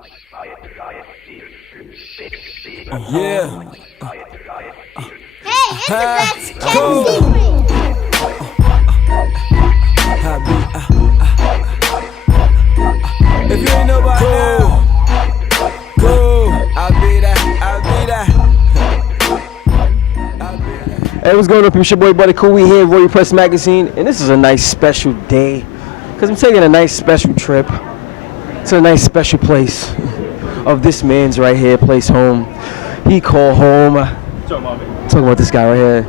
Yeah. Hey, it's the Ken Secret. If you ain't know by now, cool. I'll be that. Hey, what's going on, people? It's your boy Butta Cool. We here at Royal Press Magazine, and this is a nice special day because I'm taking a nice special trip to a nice special place of this man's right here, place home. He called home. Talking about this guy right here.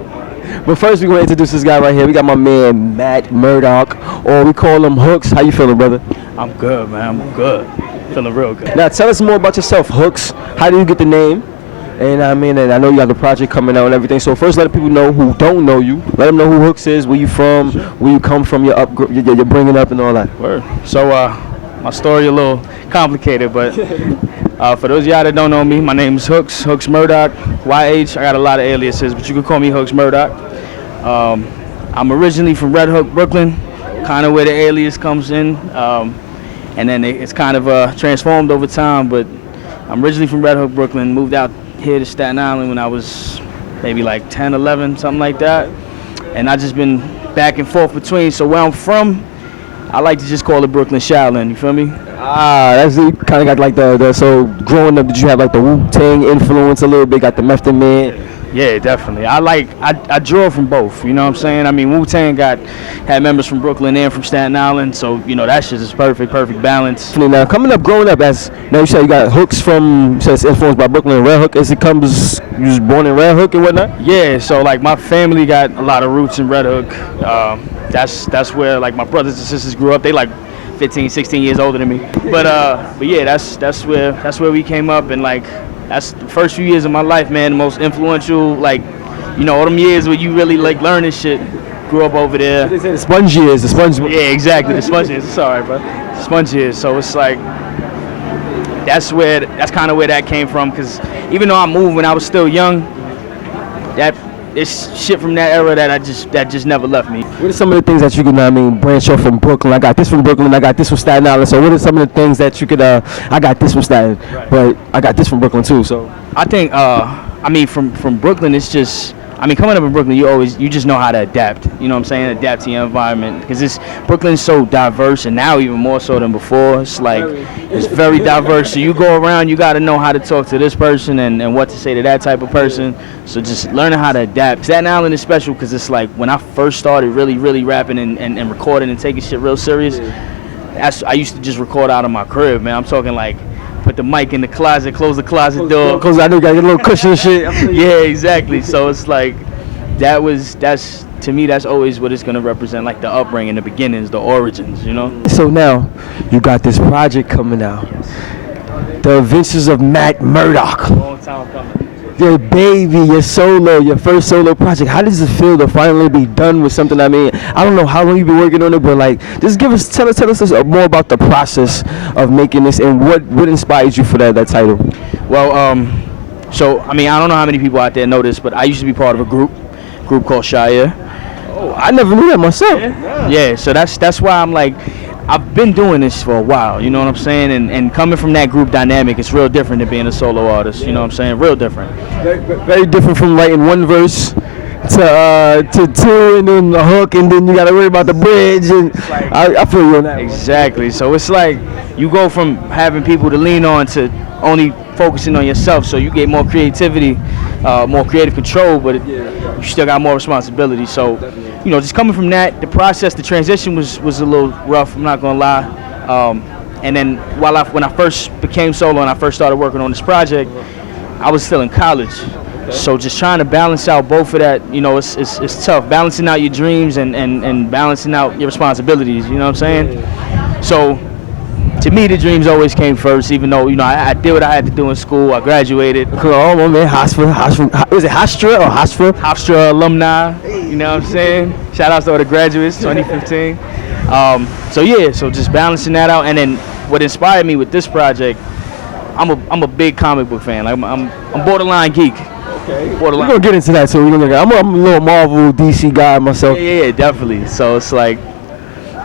But first, we're going to introduce this guy right here. We got my man, Matt Murdoch, or we call him Hookz. How you feeling, brother? I'm good, man. I'm good. Feeling real good. Now, tell us more about yourself, Hookz. How did you get the name? And I know you got the project coming out and everything. So first, let the people know who don't know you. Let them know who Hookz is, where you from, where you come from, your bringing up, and all that. Word. So, my story a little complicated, but for those of y'all that don't know me, my name is Hookz Murdoch, YH. I got a lot of aliases, but you can call me Hookz Murdoch. I'm originally from Red Hook, Brooklyn, kind of where the alias comes in, and then it's kind of transformed over time. But I'm originally from Red Hook, Brooklyn, moved out here to Staten Island when I was maybe like 10, 11, something like that, and I just been back and forth between. So where I'm from, I like to just call it Brooklyn Shaolin. You feel me? That's you kind of got like so growing up, did you have like the Wu-Tang influence a little bit? Got the Method Man? Yeah, definitely. I draw from both. You know what I'm saying? I mean, Wu-Tang had members from Brooklyn and from Staten Island, so you know that shit is perfect balance. Now, growing up, as now you said you got Hookz from, you said it's influenced by Brooklyn and Red Hook. As it comes, you was born in Red Hook and whatnot. Yeah, so like my family got a lot of roots in Red Hook. That's where like my brothers and sisters grew up. They like 15, 16 years older than me. But yeah, that's where we came up, and like that's the first few years of my life, man. The most influential, like, you know, all them years where you really like learning shit. Grew up over there. They say the sponge years, Yeah, exactly, the sponge years. Sorry, bro. Sponge years. So it's like that's kind of where that came from. Cause even though I moved when I was still young, it's shit from that era that just never left me. What are some of the things that you can, branch off from Brooklyn? I got this from Brooklyn, I got this from Staten Island. So what are some of the things that you could, I got this from Staten, right, but I got this from Brooklyn too, so. I think, from Brooklyn, it's just, coming up in Brooklyn, you just know how to adapt. You know what I'm saying? Adapt to your environment. Because Brooklyn's so diverse, and now even more so than before. It's like, it's very diverse. So you go around, you got to know how to talk to this person and what to say to that type of person. So just learning how to adapt. Staten Island is special because it's like, when I first started really, really rapping and recording and taking shit real serious, I used to just record out of my crib, man. I'm talking like, put the mic in the closet, close the closet door. Cause I know you gotta get a little cushion and shit. Yeah, exactly. So it's like, that's to me, that's always what it's gonna represent, like the upbringing, the beginnings, the origins, you know? So now, you got this project coming out. The Adventures of Matt Murdoch. Long time coming. Your baby, your first solo project. How does it feel to finally be done with something? I don't know how long you've been working on it, but like, just tell us more about the process of making this and what inspired you for that title. Well, so I don't know how many people out there know this, but I used to be part of a group called Shire. Oh, I never knew that myself. Yeah. So that's why I'm like, I've been doing this for a while, you know what I'm saying? And coming from that group dynamic, it's real different than being a solo artist, you know what I'm saying? Real different. Very different from writing one verse to two, and then the hook, and then you got to worry about the bridge, and I feel you on that. Exactly. So it's like you go from having people to lean on to only focusing on yourself, so you get more creativity, more creative control, but you still got more responsibility. So, you know, just coming from that, the transition was a little rough, I'm not gonna lie. And then when I first became solo and I first started working on this project, I was still in college. So just trying to balance out both of that, you know, it's tough. Balancing out your dreams and balancing out your responsibilities, you know what I'm saying? So to me, the dreams always came first, even though, you know, I did what I had to do in school. I graduated. Oh, my man, was it Hofstra or Hofstra? Hofstra alumni, you know what I'm saying? Shout out to all the graduates, 2015. So just balancing that out. And then what inspired me with this project, I'm a big comic book fan. Like, I'm borderline geek. Okay. Borderline. We're gonna get into that too. I'm a little Marvel, DC guy myself. Yeah, definitely. So it's like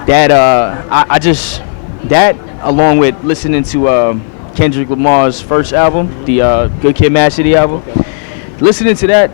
that. That along with listening to Kendrick Lamar's first album, the Good Kid, Mad City album. Listening to that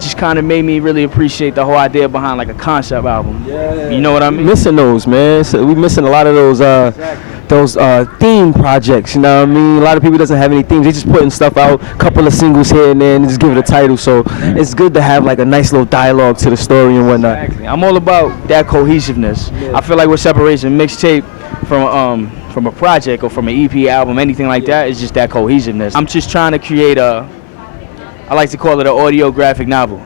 just kind of made me really appreciate the whole idea behind like a concept album. You know what I mean? Missing those, man. So we missing a lot of those theme projects. You know what I mean? A lot of people doesn't have any themes. They just putting stuff out, couple of singles here and there, and just give it a title. So it's good to have like a nice little dialogue to the story and whatnot. Exactly. I'm all about that cohesiveness. I feel like what separates a mixtape from a project or from an EP album, anything like that, is just that cohesiveness. I'm just trying to create I like to call it an audio graphic novel.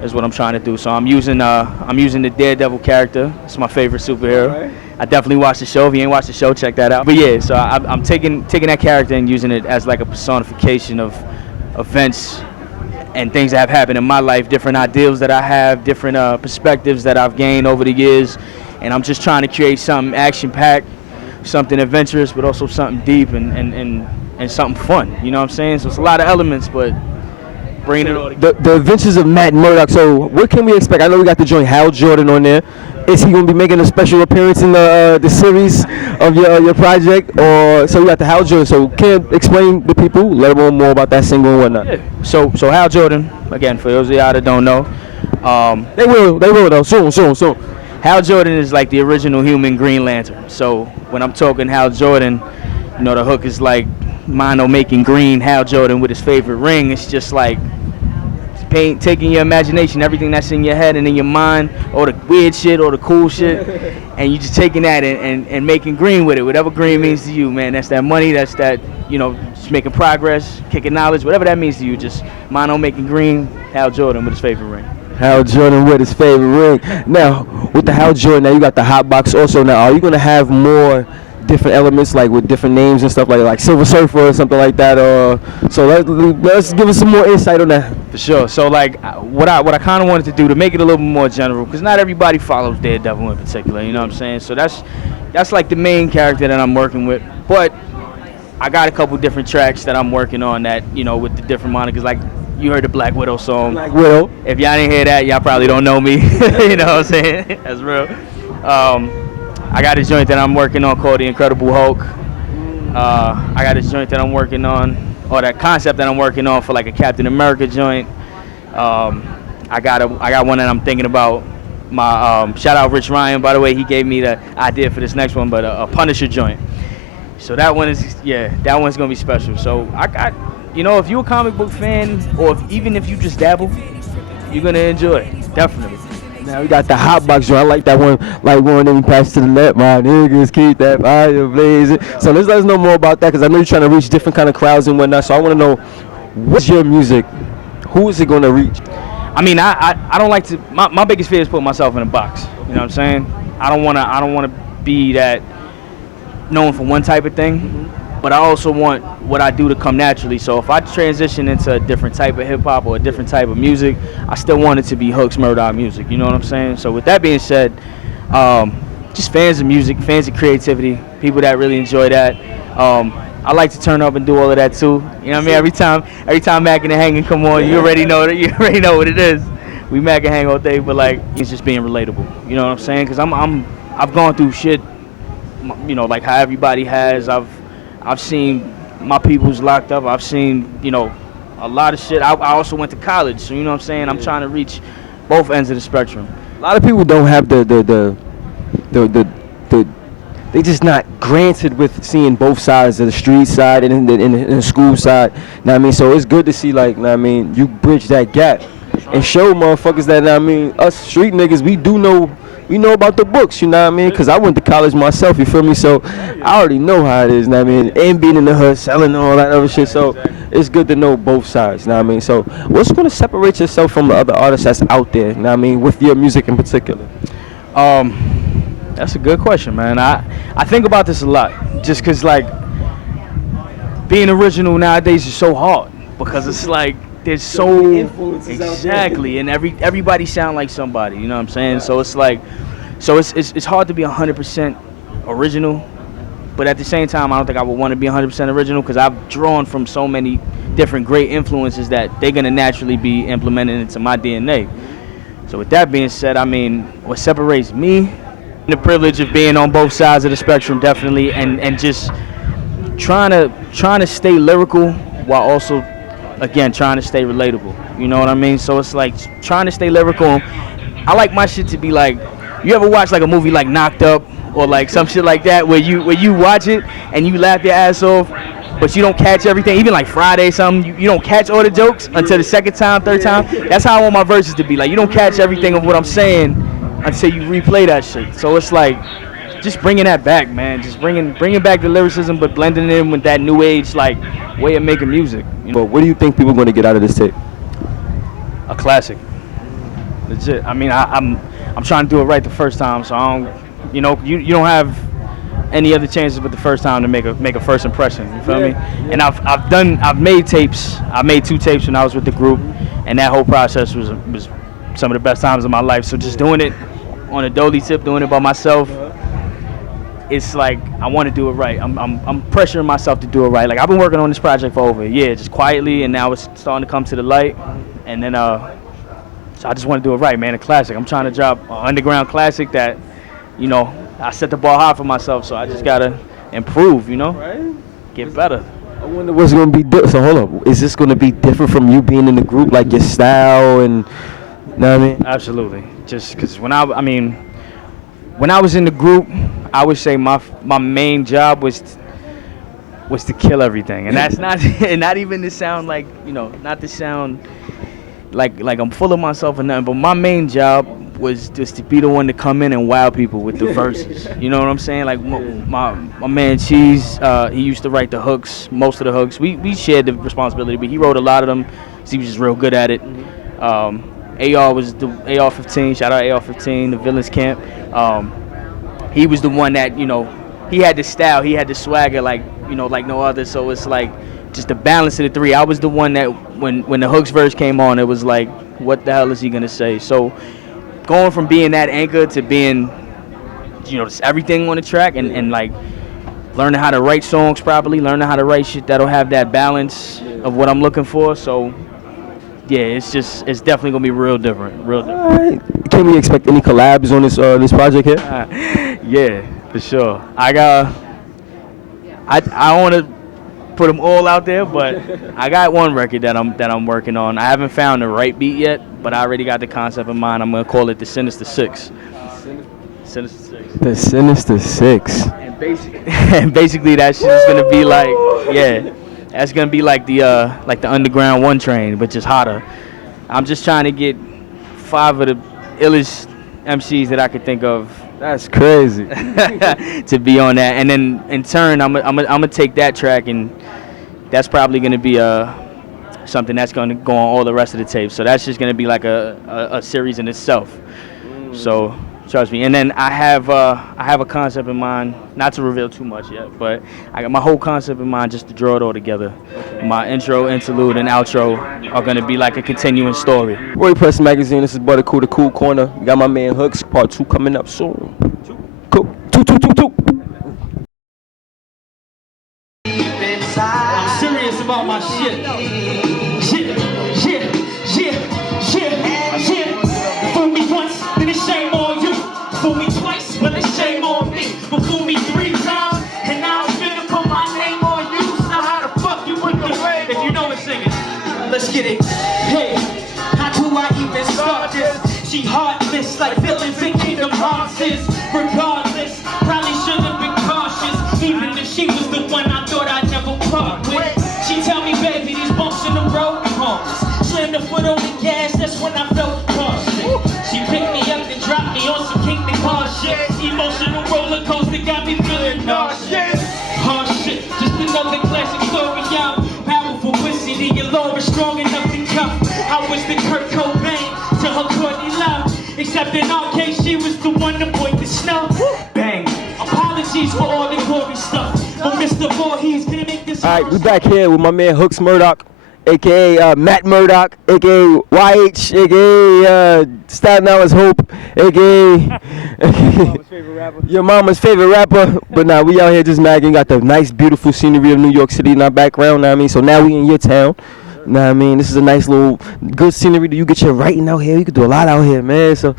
Is what I'm trying to do. So I'm using the Daredevil character. It's my favorite superhero. Right. I definitely watched the show. If you ain't watched the show, check that out. But yeah, so I'm taking that character and using it as like a personification of events and things that have happened in my life, different ideals that I have, different perspectives that I've gained over the years, and I'm just trying to create something action-packed, something adventurous, but also something deep and something fun. You know what I'm saying? So it's a lot of elements, but bringing it all together. The Adventures of Matt Murdock. So what can we expect? I know we got the joint Hal Jordan on there. Is he going to be making a special appearance in the series of your project? Or so we got the Hal Jordan. So can you explain to people, let them know more about that single and whatnot? Yeah. So Hal Jordan, again, for those of y'all that don't know, they will though soon. Hal Jordan is like the original human Green Lantern. So when I'm talking Hal Jordan, you know, the hook is like Mono making green Hal Jordan with his favorite ring. It's just like taking your imagination, everything that's in your head and in your mind, or the weird shit or the cool shit, and you just taking that and making green with it, whatever green means to you, man. That's that money, that's that, you know, just making progress, kicking knowledge, whatever that means to you. Just Mono making green Hal Jordan with his favorite ring. Hal Jordan with his favorite ring. Now, with the Hal Jordan, now you got the hot box also. Now, are you going to have more different elements, like with different names and stuff like Silver Surfer or something like that? So let's give us some more insight on that. For sure. So like what I kind of wanted to do to make it a little bit more general, because not everybody follows Daredevil in particular, you know what I'm saying? So that's like the main character that I'm working with, but I got a couple different tracks that I'm working on that, you know, with the different monikers. Like you heard the Black Widow song. Black Widow. If y'all didn't hear that, y'all probably don't know me. You know what I'm saying? That's real. I got a joint that I'm working on called The Incredible Hulk. I got a joint that I'm working on, or that concept that I'm working on for like a Captain America joint. I got one that I'm thinking about. My shout out Rich Ryan, by the way, he gave me the idea for this next one, but a Punisher joint. So that one's gonna be special. So I got, you know, if you're a comic book fan, or even if you just dabble, you're gonna enjoy it, definitely. Now we got the hot box joint. I like that one. Like one, then we pass to the left. My niggas keep that fire blazing. So let us know more about that, because I know you're trying to reach different kind of crowds and whatnot. So I want to know, what's your music? Who is it going to reach? I mean, I don't like to. My biggest fear is put myself in a box. You know what I'm saying? I don't wanna be that known for one type of thing. But I also want what I do to come naturally. So if I transition into a different type of hip hop or a different type of music, I still want it to be Hookz Murdock music. You know what I'm saying? So with that being said, just fans of music, fans of creativity, people that really enjoy that. I like to turn up and do all of that too. You know what I mean? Every time Mac and the Hanging come on, you already know what it is. We Mac and Hang all day, but like it's just being relatable. You know what I'm saying? Because I've gone through shit, you know, like how everybody has. I've seen my people's locked up. I've seen, you know, a lot of shit. I also went to college, so you know what I'm saying? I'm trying to reach both ends of the spectrum. A lot of people don't have they just not granted with seeing both sides of the street side and in the school side. Know what I mean? So it's good to see, like, know what I mean, you bridge that gap and show motherfuckers that, know what I mean, us street niggas, we know about the books, you know what I mean? Because I went to college myself, you feel me? So I already know how it is, you know what I mean? And being in the hood, selling all that other shit. So it's good to know both sides, you know what I mean? So what's going to separate yourself from the other artists that's out there, you know what I mean, with your music in particular? That's a good question, man. I think about this a lot, just because, like, being original nowadays is so hard, because it's like, there's so exactly, and everybody sound like somebody, you know what I'm saying? So it's like, it's hard to be 100% original, but at the same time, I don't think I would want to be 100% original, because I've drawn from so many different great influences that they're gonna naturally be implemented into my DNA. So with that being said, I mean, what separates me, the privilege of being on both sides of the spectrum, definitely, and just trying to stay lyrical while also, again, trying to stay relatable. You know what I mean? So it's like trying to stay lyrical. I like my shit to be like, you ever watch like a movie like Knocked Up or like some shit like that where you watch it and you laugh your ass off, but you don't catch everything. Even like Friday, something you don't catch all the jokes until the second time, third time. That's how I want my verses to be. Like you don't catch everything of what I'm saying until you replay that shit. So it's like just bringing that back, man. Just bringing back the lyricism, but blending it in with that new age like way of making music. You know? But what do you think people are going to get out of this tape? A classic. Legit. I mean, I'm trying to do it right the first time, so I don't, you know, you don't have any other chances but the first time to make a first impression. You feel me? And I've made tapes. I made 2 tapes when I was with the group, and that whole process was some of the best times of my life. So just doing it on a dolly tip, doing it by myself, it's like I want to do it right. I'm pressuring myself to do it right. Like I've been working on this project for over a year, just quietly, and now it's starting to come to the light. And then so I just want to do it right, man. A classic. I'm trying to drop an underground classic that, you know, I set the bar high for myself, so I just gotta improve, you know, get better. I wonder what's going to be different. So hold up, is this going to be different from you being in the group, like your style and, you know what I mean? Absolutely. Just because when I was in the group, I would say my main job was to kill everything, and that's not and not even to sound like, you know, not to sound like I'm full of myself or nothing, but my main job was just to be the one to come in and wow people with the verses. You know what I'm saying? Like my man Cheese, he used to write the hooks, most of the hooks. We shared the responsibility, but he wrote a lot of them because he was just real good at it. AR was the AR-15, shout out AR-15, the Villains Camp. He was the one that, you know, he had the style, he had the swagger like, you know, like no other. So it's like just the balance of the 3. I was the one that when the Hookz verse came on, it was like, what the hell is he gonna say? So going from being that anchor to being, you know, just everything on the track and like learning how to write songs properly, learning how to write shit that'll have that balance of what I'm looking for. So yeah, it's definitely gonna be real different. All right. Can we expect any collabs on this project here? Yeah, for sure. I want to put them all out there, but I got one record that I'm working on. I haven't found the right beat yet, but I already got the concept in mind. I'm gonna call it the Sinister Six. Sinister Six. The Sinister Six. And basically that shit is gonna be like, yeah, that's gonna be like the Underground 1 Train, but just hotter. I'm just trying to get 5 of the illest MCs that I could think of. That's crazy. To be on that, and then in turn, I'm gonna take that track, and that's probably gonna be something that's gonna go on all the rest of the tapes. So that's just gonna be like a series in itself. So trust me. And then I have a concept in mind, not to reveal too much yet, but I got my whole concept in mind just to draw it all together. My intro, interlude, and outro are gonna be like a continuing story. Roy Press Magazine, this is Butta Cool, the Cool Corner. We got my man Hookz, part 2 coming up soon. Cool. 2. I'm serious about my shit. Fool me once, then it's shame on you. Fool me twice, well it's shame on me. But fool me 3 times, and now I'm finna put my name on you. So how the fuck you with the way? If you know it, sing it. Let's get it. Hey, how do I even start this? She heartless like villains in Kingdom Hearts is. Regardless, probably should have been cautious. Even if she was the one I thought I'd never part with. She tell me, baby, these bumps in the road be harmless. Slam the foot on the gas, that's when I felt cautious. She picked me up and dropped me on some Kingdom Hearts shit. Emotional roller coaster got me feeling nauseous. Hard shit, just another classic story out. Powerful pussy, the allure is strong enough to cuff. I was the Kurt Cobain to her Courtney Love. Except in our case, she was the one to point the snow. Bang. Apologies for all the gory stuff. But Mr. Voorhees, can you make this? Alright, we back here with my man Hookz Murdoch, aka Matt Murdoch, aka YH, aka Style Now is Hope, aka your mama's favorite rapper. But now we out here just magging, got the nice beautiful scenery of New York City in our background, know what I mean? So now we in your town. Know what I mean? This is a nice little good scenery. You get your writing out here. You can do a lot out here, man. So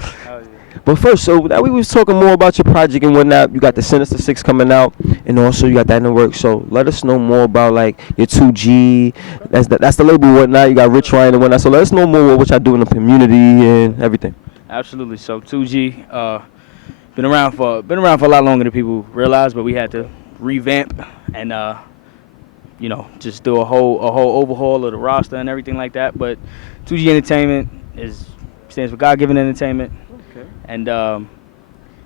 But first, so that we was talking more about your project and whatnot. You got the Sinister Six coming out, and also you got that in the works. So let us know more about like your 2G. That's the label and whatnot. You got Rich Ryan and whatnot. So let us know more what y'all do in the community and everything. Absolutely. So 2G, been around for a lot longer than people realize, but we had to revamp and just do a whole overhaul of the roster and everything like that. But 2G Entertainment stands for God Given Entertainment. Okay. And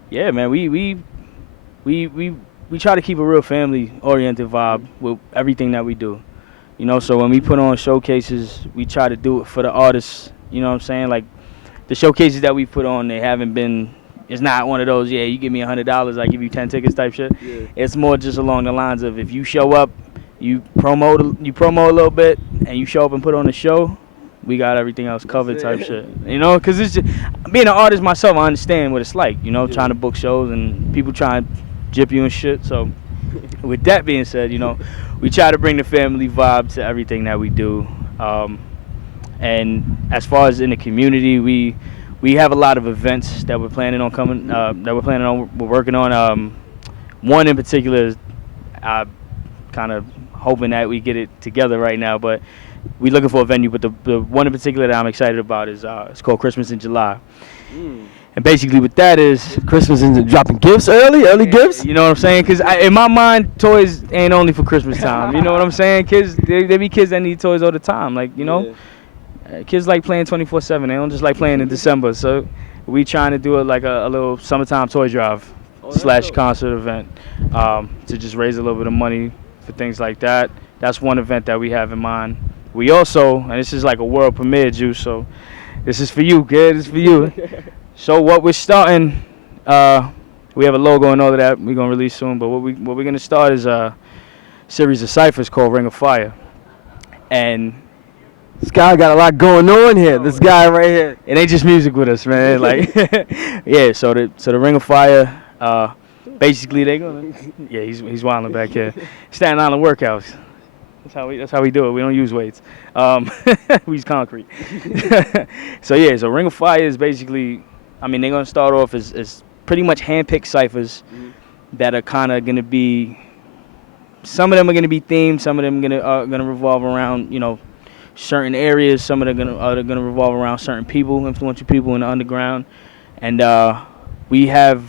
yeah, man, we try to keep a real family oriented vibe with everything that we do. So when we put on showcases, we try to do it for the artists. You know what I'm saying? Like the showcases that we put on, they haven't been. It's not one of those, you give me $100, I give you 10 tickets type shit. Yeah. It's more just along the lines of if you show up, you promo a little bit, and you show up and put on a show, we got everything else covered type shit. Because it's just, being an artist myself, I understand what it's like, trying to book shows and people trying to jip you and shit. So with that being said, we try to bring the family vibe to everything that we do. And as far as in the community, we have a lot of events that we're planning on coming. We're working on. One in particular is kind of hoping that we get it together right now, but we're looking for a venue. But the one in particular that I'm excited about is it's called Christmas in July. And basically what that is, Christmas and dropping gifts early gifts. You know what I'm saying? Because in my mind, toys ain't only for Christmas time. You know what I'm saying? Kids, they be kids that need toys all the time. Like kids like playing 24/7. They don't just like playing in December. So we trying to do it like a little summertime toy drive / concert event to just raise a little bit of money for things like that. That's one event that we have in mind. We also, and this is like a world premiere, Juice, so this is for you, kid. This is for you. So what we're starting, we have a logo and all of that we're going to release soon, but what we're going to start is a series of ciphers called Ring of Fire. And this guy got a lot going on here. This guy right here. It ain't just music with us, man. Like, yeah. So the Ring of Fire. Basically, they gonna. Yeah, he's wilding back here. Staten Island workouts. That's how we do it. We don't use weights. We use concrete. So yeah. So Ring of Fire is basically. I mean, they're gonna start off as pretty much hand-picked ciphers that are kind of gonna be. Some of them are gonna be themed. Some of them gonna revolve around certain areas. Some of them are gonna revolve around certain people, influential people in the underground, and we have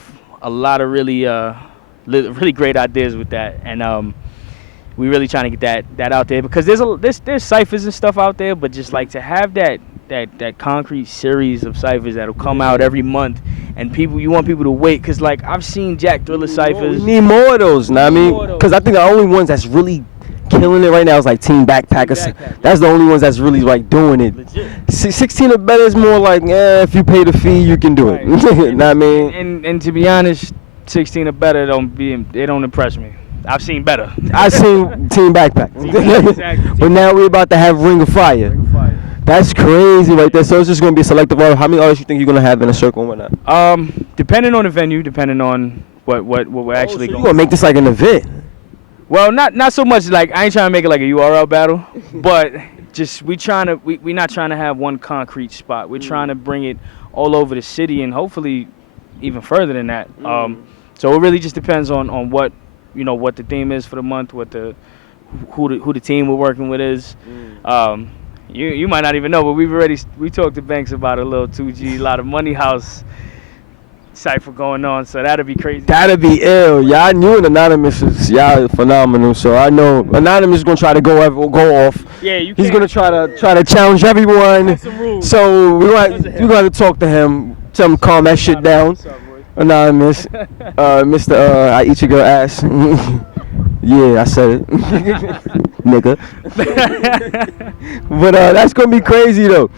a lot of really great ideas with that, and we really trying to get that out there because there's ciphers and stuff out there, but just like to have that concrete series of ciphers that'll come out every month, and you want people to wait because like I've seen Jack Thriller ciphers. We need more of those, know what I mean? Because I think the only ones that's really killing it right now is like Team Backpackers. That's the only ones that's really like doing it. Legit. 16 or better is more like, if you pay the fee, you can do it. Know what I mean? And to be honest, 16 or better they don't impress me. I've seen better. I've seen Team Backpackers. Exactly. But now we're about to have Ring of Fire. That's crazy right there. So it's just going to be a selective order. How many artists you think you're going to have in a circle and whatnot? Depending on the venue, depending on what we're actually so going. You're going to make this like an event. Well, not so much like I ain't trying to make it like a URL battle, but just we're not trying to have one concrete spot. We're trying to bring it all over the city and hopefully even further than that. So it really just depends on what what the theme is for the month, who the team we're working with is. You might not even know, but we talked to Banks about a little 2G, a lot of Money House cipher going on, so that'd be crazy. That'd be ill. Yeah, I knew Anonymous is phenomenal, so I know Anonymous is gonna try to go off. Yeah, he's gonna try to challenge everyone. So we're gonna talk to him, tell him calm that shit down. Anonymous, Mr. I eat your girl ass. Yeah, I said it, nigga. But that's gonna be crazy though.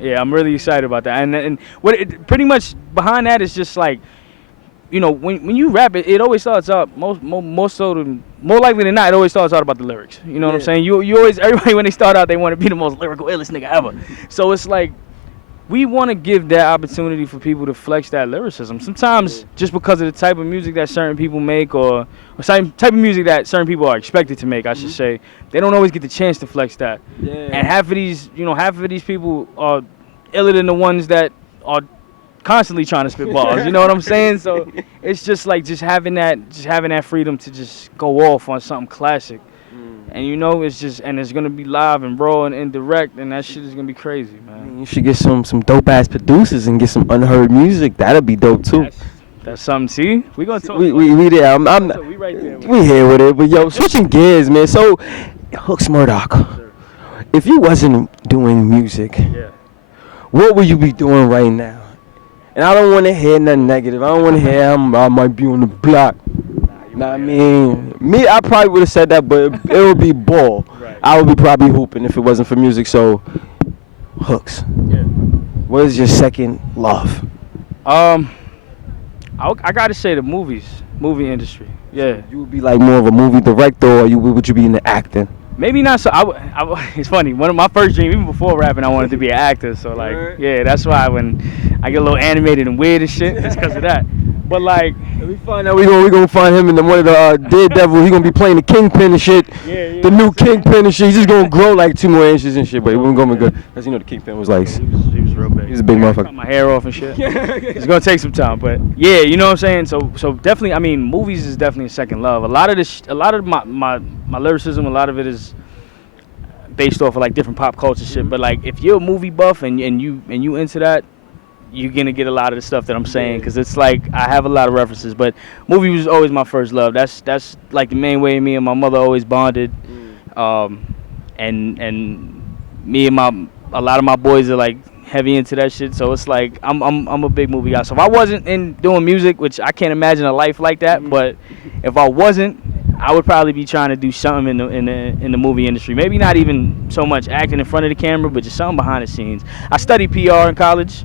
Yeah, I'm really excited about that. And what pretty much behind that is just like, when you rap it always starts out more likely than not, it always starts out about the lyrics. You know what I'm saying? You always, everybody when they start out, they want to be the most lyrical illest nigga ever. So it's like we want to give that opportunity for people to flex that lyricism. Sometimes just because of the type of music that certain people make or type of music that certain people are expected to make, I should say, they don't always get the chance to flex that. Yeah. And half of these people are iller than the ones that are constantly trying to spit bars. You know what I'm saying? So it's just like having that freedom to just go off on something classic. And you know, it's gonna be live and raw and indirect, and that shit is gonna be crazy, man. You should get some dope ass producers and get some unheard music. That'd be dope too. That's something. See, we gonna talk. We there. I'm We right there. we here with it. But yo, switching gears, man. So, Hookz Murdoch, if you wasn't doing music, Yeah. what would you be doing right now? And I don't want to hear nothing negative. I don't want to hear I might be on the block. Nah, I mean, I probably would have said that, but it would be ball. Right. I would be probably hooping if it wasn't for music. So, Hookz, Yeah. what is your second love? I gotta say the movie industry. Yeah. You would be like more of a movie director, or would you be into acting? Maybe not so. It's funny. One of my first dreams, even before rapping, I wanted to be an actor. So like, yeah, that's why when I get a little animated and weird and shit, it's because of that. But like, We find out we gonna find him in one of the Daredevil. He gonna be playing the Kingpin and shit. Yeah, the new Kingpin and shit. He's just gonna grow like 2 more inches and shit. But we're gonna be good. Cause you know the Kingpin was like, he was real big. he's a big motherfucker. Cut my hair off and shit. It's gonna take some time, but yeah, you know what I'm saying. So definitely, I mean, movies is definitely a second love. A lot of my lyricism, a lot of it is based off of like different pop culture shit. But like, if you're a movie buff and you into that, you're gonna get a lot of the stuff that I'm saying, because it's like I have a lot of references. But movie was always my first love. That's like the main way me and my mother always bonded. And me and a lot of my boys are like heavy into that shit. So it's like I'm a big movie guy. So if I wasn't doing music, which I can't imagine a life like that, but if I wasn't, I would probably be trying to do something in the movie industry. Maybe not even so much acting in front of the camera, but just something behind the scenes. I studied PR in college,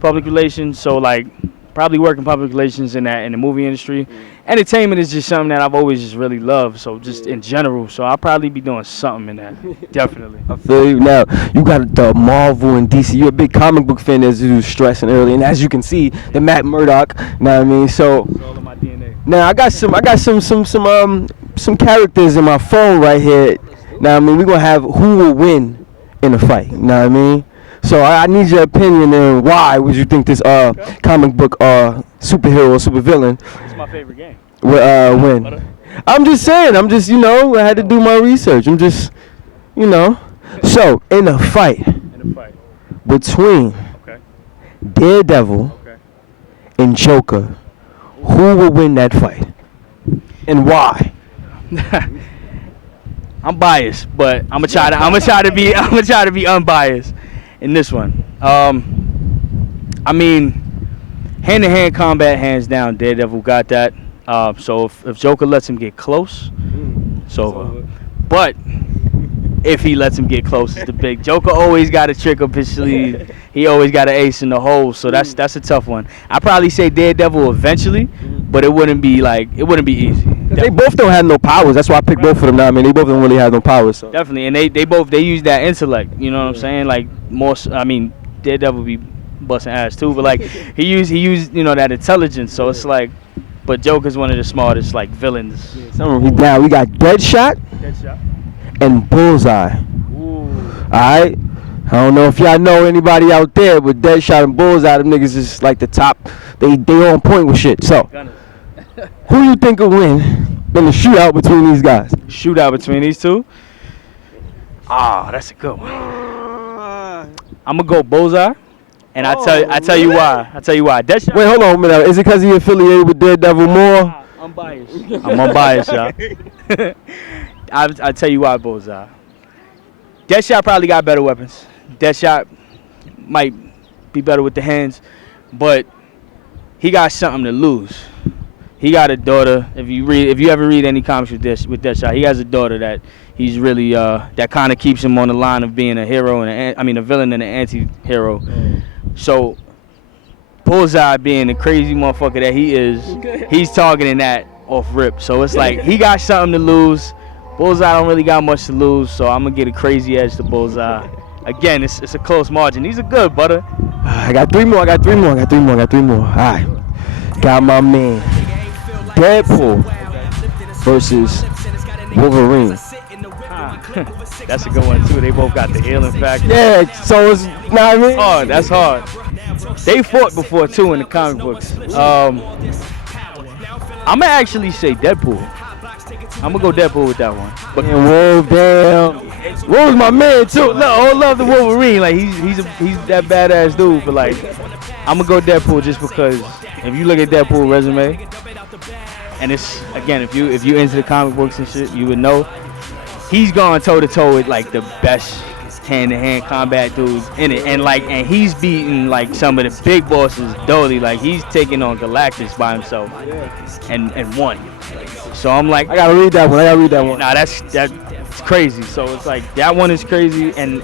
public relations. So like, probably work in public relations in the movie industry. Entertainment is just something that I've always just really loved. So just in general, so I'll probably be doing something in that. Definitely. I feel you. Now you got the Marvel and DC. You're a big comic book fan, as you was stressing earlier, and as you can see, the Matt Murdock. You know what I mean? So. It's all in my DNA. Now I got some characters in my phone right here. Now I mean, we're gonna have who will win in a fight. You know what I mean? So I need your opinion on why would you think this comic book superhero or supervillain It's my favorite game. will win? I'm just saying. I had to do my research. So in a fight between Daredevil and Joker, who will win that fight, and why? I'm biased, but I'm gonna try to be unbiased in this one. I mean, hand-to-hand combat, hands down, Daredevil got that. So if Joker lets him get close, it's over. But if he lets him get close, it's the big. Joker always got a trick up his sleeve. He always got an ace in the hole. So that's a tough one. I'd probably say Daredevil eventually, but it wouldn't be easy. They both don't have no powers. That's why I picked both of them now. I mean, they both don't really have no powers. So. Definitely, and they use that intellect. You know what I'm saying? Like more. I mean, Daredevil be busting ass too, but like he used that intelligence. So it's like, but Joker's one of the smartest like villains. Now we got Deadshot and Bullseye. Alright? I don't know if y'all know anybody out there, but Deadshot and Bullseye, them niggas is like the top. They on point with shit. So, who you think will win in the shootout between these guys? Shootout between these two? That's a good one. I'm gonna go Bullseye, and I tell you why. Deadshot. Wait, hold on a minute. Is it because he affiliated with Daredevil more? I'm biased. I'm unbiased, y'all. I'll tell you why Bullseye. Deadshot probably got better weapons. Deadshot might be better with the hands, but he got something to lose. He got a daughter. If you ever read any comics with Deadshot, he has a daughter that he's really that kind of keeps him on the line of being a hero and a villain and an anti-hero. So Bullseye, being the crazy motherfucker that he is, he's targeting that off rip. So it's like he got something to lose. Bullseye don't really got much to lose, so I'm gonna get a crazy edge to Bullseye. Again, it's a close margin. These are good, butter. I got three more. All right. Got my man Deadpool versus Wolverine. That's a good one too. They both got the healing factor. Yeah, so it's not me. Oh, that's hard. they fought before too in the comic books. I'm gonna actually say Deadpool. I'm gonna go Deadpool with that one. But And Wolf, damn. Wolf's my man too. no, I love the Wolverine. Like he's that badass dude. But like, I'm gonna go Deadpool just because if you look at Deadpool's resume, and it's again if you into the comic books and shit, you would know he's gone toe to toe with like the best hand-to-hand combat dudes in it, and he's beating like some of the big bosses dolly. Like he's taking on Galactus by himself and won. So I'm like, I gotta read that one. nah, that's crazy. So it's like that one is crazy, and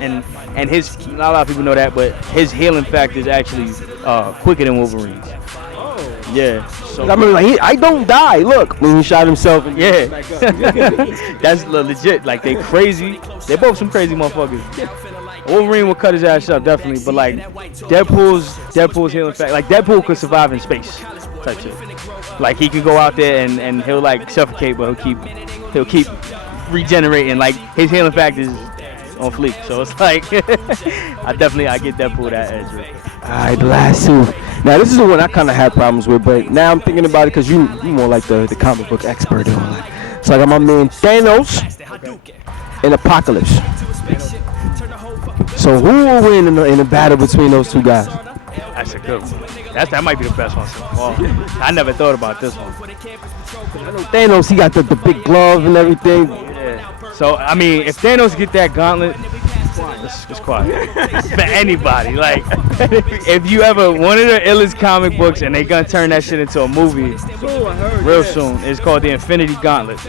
his, not a lot of people know that, but his healing factor is actually quicker than Wolverine's. Oh. Yeah. So I remember like I don't die. Look, when he shot himself. And yeah, that's legit. Like they crazy. They both some crazy motherfuckers. Wolverine will cut his ass up definitely, but like Deadpool's healing factor. Like Deadpool could survive in space, type shit. Like he could go out there and he'll like suffocate, but he'll keep regenerating. Like his healing factor is on fleek. So it's like I get Deadpool that edge. Right? Alright, the last two. Now this is the one I kind of had problems with, but now I'm thinking about it because you more like the comic book expert and all that. So I got my man Thanos and Apocalypse. So who will win in a battle between those two guys? That's a good one. That might be the best one so far. I never thought about this one. Thanos, he got the big glove and everything. Yeah. So I mean, if Thanos get that gauntlet, it's quiet. For anybody, like if you ever one of the illest comic books and they gonna turn that shit into a movie real soon, it's called the Infinity Gauntlet.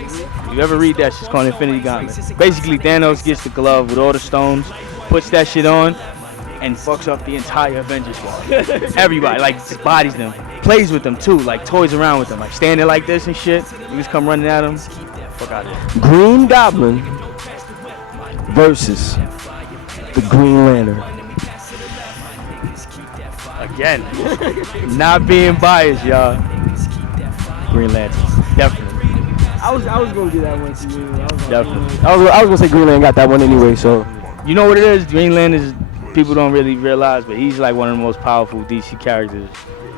You ever read that? It's called Infinity Gauntlet. Basically, Thanos gets the glove with all the stones, puts that shit on, and fucks up the entire Avengers squad. Everybody, like, just bodies them, plays with them too, like toys around with them, like standing like this and shit. You just come running at them. Fuck out of here. Green Goblin versus the Green Lantern. Again, not being biased, y'all. Green Lantern, definitely. I was gonna do that one to you. Definitely. I was gonna say Green Lantern got that one anyway. So You know what it is? Green Lantern is, people don't really realize, but he's like one of the most powerful DC characters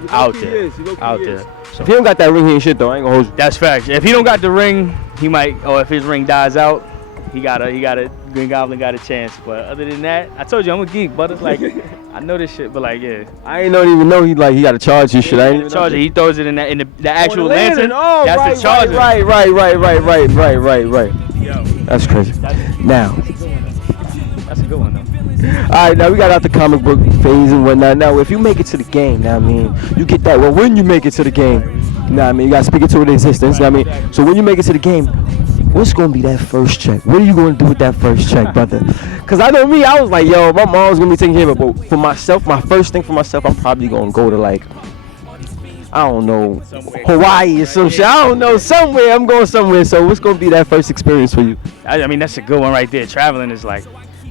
out there. So if he don't got that ring, he ain't shit though. I ain't gonna hold you. that's facts. If he don't got the ring, he might. Or if his ring dies out, he got a Green Goblin got a chance. But other than that, I told you I'm a geek, but it's like I know this shit. But like, yeah, I ain't even know he got to charge his shit. I ain't even know charger. that. He throws it in the actual lantern. Oh, that's right, the charger. Right. Yo, That's crazy. Now, that's a good one though. all right, now we got out the comic book phase and whatnot. Now, if you make it to the game, now I mean, you get that. Well, when you make it to the game, you know what I mean, you gotta speak it to its existence. You know what I mean, so when you make it to the game, what's gonna be that first check? What are you gonna do with that first check, brother? Cause I know me, I was like, yo, my mom's gonna be taking care of it. But for myself, my first thing for myself, I'm probably gonna go to like, I don't know, Hawaii or some shit. I don't know, somewhere. I'm going somewhere. So what's gonna be that first experience for you? I mean, that's a good one right there. Traveling is like,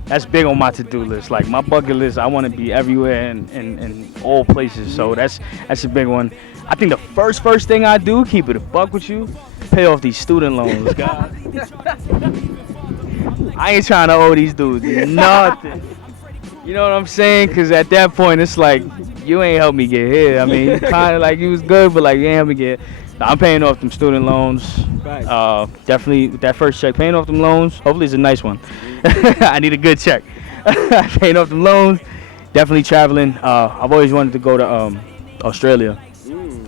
that's big on my to-do list. Like my bucket list, I want to be everywhere and all places. So that's a big one. I think the first thing I do, keep it a buck with you, pay off these student loans, God. I ain't trying to owe these dudes nothing. You know what I'm saying? Cause at that point it's like, you ain't helped me get here. I mean, you kind of like, you was good, but like you ain't helped me get. I'm paying off them student loans. Definitely with that first check, paying off them loans. Hopefully it's a nice one. I need a good check. Paying off them loans. Definitely traveling. I've always wanted to go to Australia.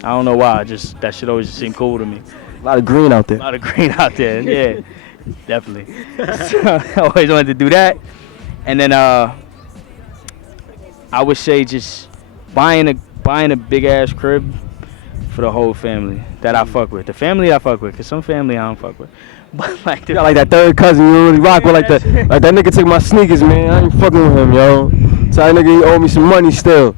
I don't know why. Just that shit always seemed cool to me. A lot of green out there. A lot of green out there. Yeah, definitely. So, I always wanted to do that. And then I would say just buying a big ass crib for the whole family that I fuck with. The family I fuck with, cause some family I don't fuck with. But like, You got like that third cousin you don't really rock with, like that nigga took my sneakers, man. I ain't fucking with him, yo. So that nigga he owe me some money still.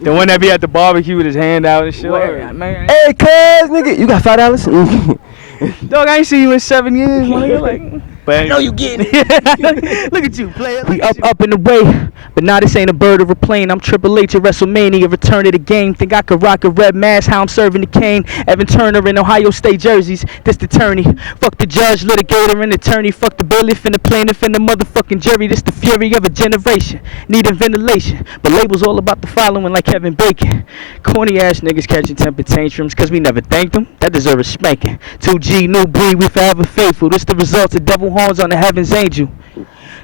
the one that be at the barbecue with his hand out and shit. Like, man, Hey, cuz, nigga, you got $5? dog, I ain't seen you in 7 years, my nigga. Like, But know you getting it. look at you, player. We up in the way, but now this ain't a bird or a plane. I'm Triple H at WrestleMania, return to the game. Think I could rock a red mask? How I'm serving the cane. Evan Turner in Ohio State jerseys. This the attorney. Fuck the judge, litigator, and attorney. Fuck the bailiff and the plaintiff and the motherfucking jury. This the fury of a generation, needing ventilation. But labels all about the following, like Kevin Bacon. Corny ass niggas catching temper tantrums, cause we never thanked them. That deserve a spanking. 2G, new breed, we forever faithful. This the result of devil horns on the heaven's angel.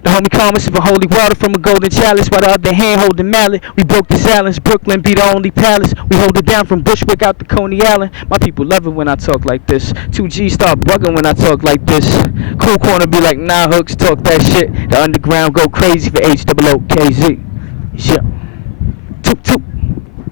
The homie calmest of a holy water from a golden chalice, while the other hand hold the mallet. We broke the silence, Brooklyn be the only palace. We hold it down from Bushwick out to Coney Island. My people love it when I talk like this. 2G start bugging when I talk like this. Cool corner be like, nah, Hookz, talk that shit. The underground go crazy for HOOKZ. Yeah. Toot toot.